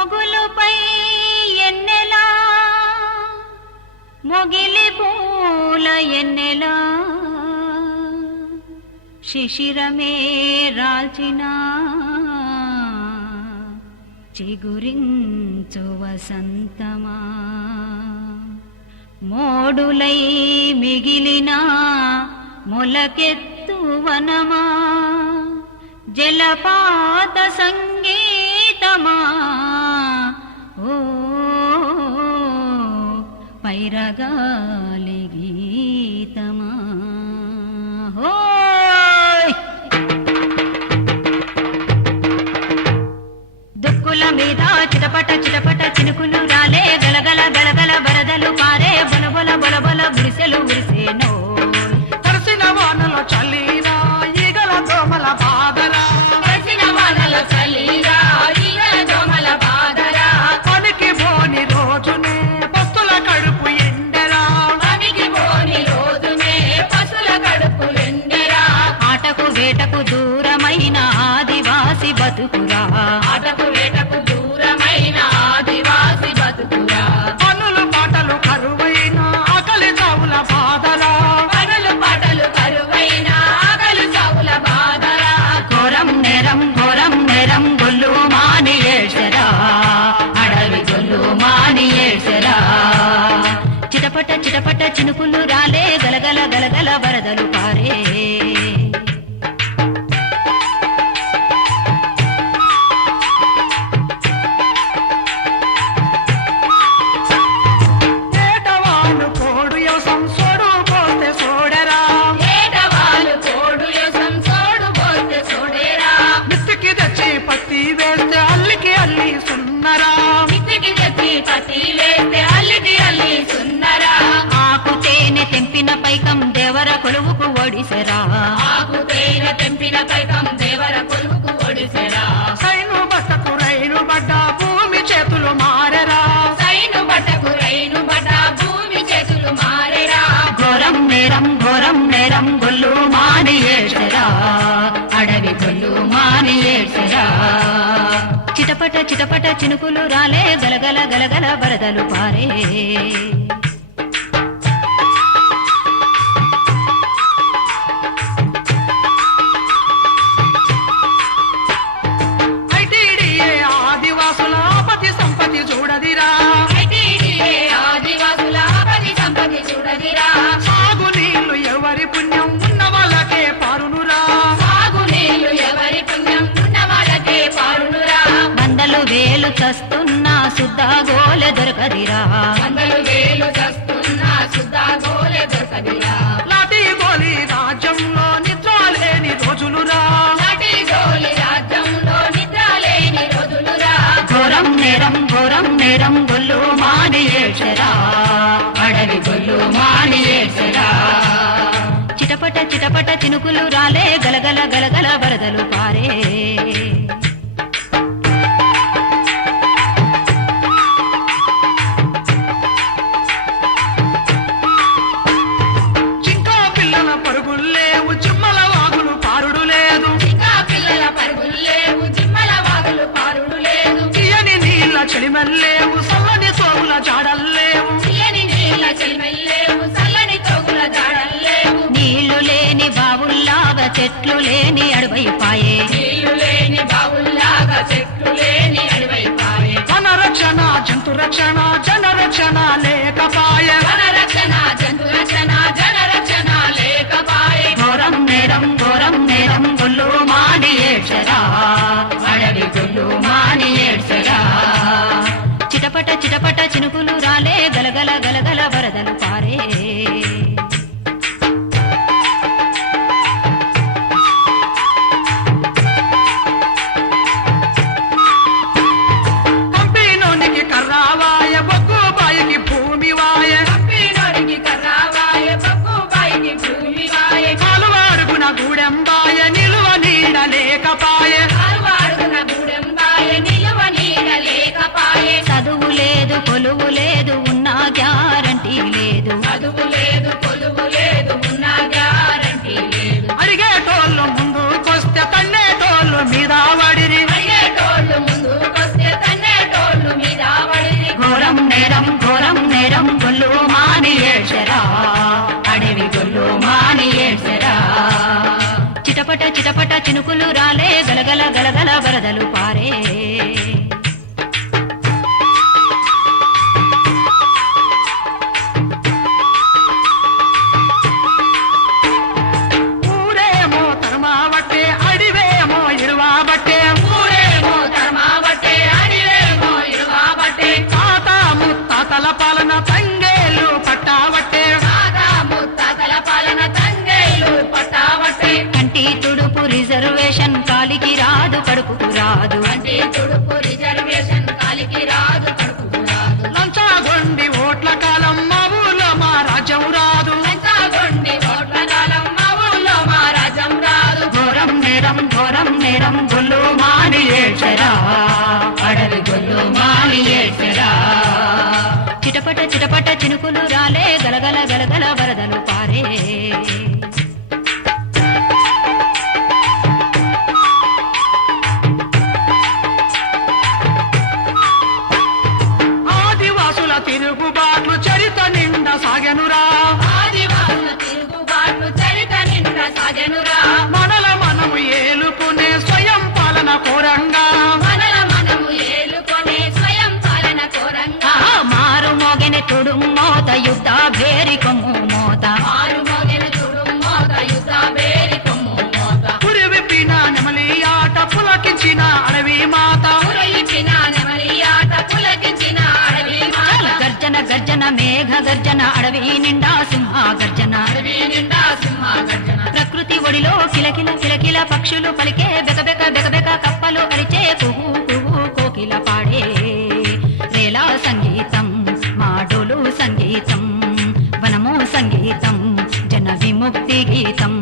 మొగులుపై ఎన్నెలా? మొగిలి పూల ఎన్నెలా? శిశిరమే రాల్చిన? చిగురించు వసంతమా? మోడులై మిగిలిన? మొలకెత్తు వనమా? జలపాత తిరగాలి గీతమా? దుక్కుల మీద చిటపట చిటపట చినుకులు రా బతుకురా. అటకు వేటకు దూరమైన ఆదివాసి బతుకురా. పనులు పాటలు కరువైన ఆకలి చావుల బాధలా పనులు పాటలు కరువైన ఆకలి చావుల బాధలా కొరం నెరం సుందరా. ఆకు తేనె తెంపిన పైకం దేవర కొలువుకు ఓడిసరా చిటపట చిటపట చినుకులు రాలే గలగల గలగల వరదలు పారే. చస్తున్నా సుద్దా గోల దొరకదిరా. ఘోరం నేరం అడవి చిటపట చిటపట చినుకులు రాలే గలగల గలగల వరదలు పారే. చెట్లు లేని అడవైపాయే వన రక్షణ జంతు రక్షణ జన రక్షణ లేకపాయ చిటపట చినుకులు రాలే గలగల గలగల వరదలు పారే. కడుపుకు రాదు కంటి తుడుపు రిజర్వేషన్ కాలికి రాదు కడుపుకు రాదు లంచాగొండి ఓట్ల కాలం మా ఊళ్ళో మా రాజ్యం రాదు. లంచాగొండి ఓట్ల కాలం మా ఊళ్ళో మా రాజ్యం రాదు. ఘోరం నేరం ఘోరం నేరం గొల్లు మాని ఏడ్చరా. అడవి గొల్లు మాని ఏడ్చరా. చిటపట చిటపట చినుకులు రాలే గలగల గలగల అడవి నిండా సింహాగర్జన. ప్రకృతి ఒడిలో కిలకిల కిలకిల పక్షులు పలికే బెకబెక బెకబెక కప్పలు అరిచే కుహు కుహు కోకిల పాడే. రేలా సంగీతం మాడోలు సంగీతం వనము సంగీతం జన విముక్తి గీతం.